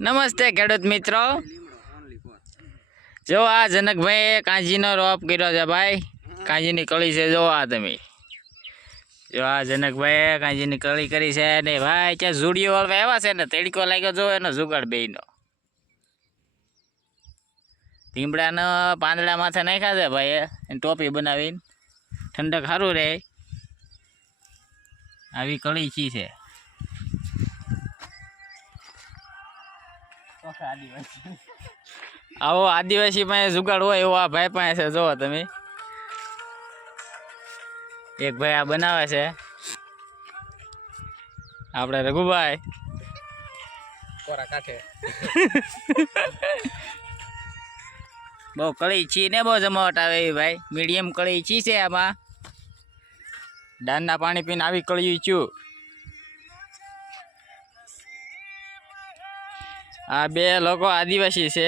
નમસ્તે ખેડૂત મિત્રો, જો આ જનકભાઈ કાંજીનો રોપ કર્યો છે ભાઈ. કાંજીની કળી છે, જો આ તમે જો આ જનકભાઈ કાંજીની કળી કરી છે ને ભાઈ. ત્યાં ઝૂડીઓ વાળવા આવ્યા છે ને તડકો લાગ્યો, જો એનો જુગાડ બેયનો. લીમડાનો પાંદડા માથે નાખ્યા છે ભાઈ, એને ટોપી બનાવીને ઠંડક સારું રહે આવી કળી ચી છે. આવો આદિવાસી પાસે જુગાડ હોય એવો આ ભાઈ પાસે છે. જોવો તમે, એક ભાઈ આ બનાવે છે આપણે રઘુભાઈ કોરા કાંઠે. બહુ કળી છી ને બહુ જમાવટ આવે એવી ભાઈ. મીડિયમ કળી છી છે આમાં. ડાનના પાણી પીને આવી કળી છું. આ બે લોકો આદિવાસી છે.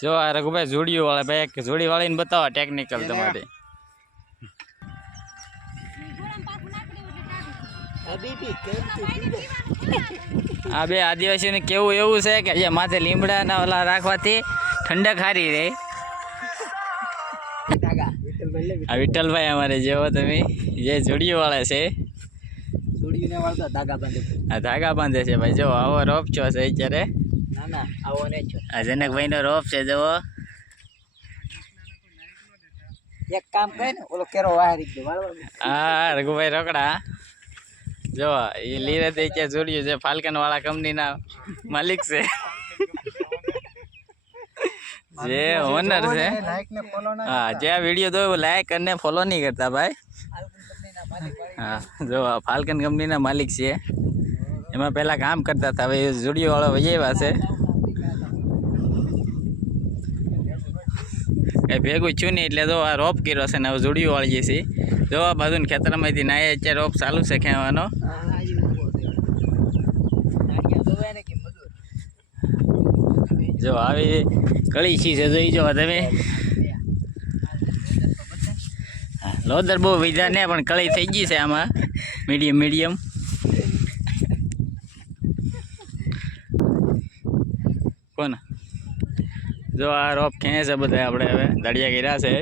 જો આ રઘુભાઈ જોડીઓ વાળા ભાઈ, એક જોડી વાળીને બતાવો ટેકનિકલ તમારી. આ બે આદિવાસીને કેવું એવું છે કે જે માથે લીમડાના ઓલા રાખવાથી ઠંડક સારી રહે. આ વિઠ્ઠલભાઈ અમારે જેવો તમે જે જોડીઓ વાળા છે, આ ધાગા બાંધે છે ભાઈ. જો આવો રોપ છો છે અત્યારે. આ જનકભાઈ નો રોપ છે. જવો એક કામ કરે ને ઓલો કેરો વાહરી હા રઘુભાઈ રોકડા. જો એ લીરે ત્યાં જોડ્યું છે. ફાલ્કન વાળા કંપનીના માલિક છે, જે ઓનર છે. હા, જે આ વિડીયો તો લાઈક અને ફોલો નહીં કરતા ભાઈ. હા, જો ફાલ્કન કંપનીના માલિક છે. એમાં પહેલાં કામ કરતા હતા, હવે જોડીઓ વાળો વૈયા છે. કંઈ ભેગું છું નહીં એટલે જો આ રોપ કર્યો છે ને હવે જોડીઓ વાળીએ છીએ. જો આ બાજુને ખેતરમાંથી નાય અત્યારે રોપ ચાલુ છે ખેવાનો. જો આવી કળી છી છે, જોઈ જો તમે. લોદર બહુ વિધા ને પણ કળી થઈ ગઈ છે આમાં મીડિયમ. કોણ જો આ રોપ ખેંચે છે બધા. આપણે હવે દાડિયા કર્યા છે.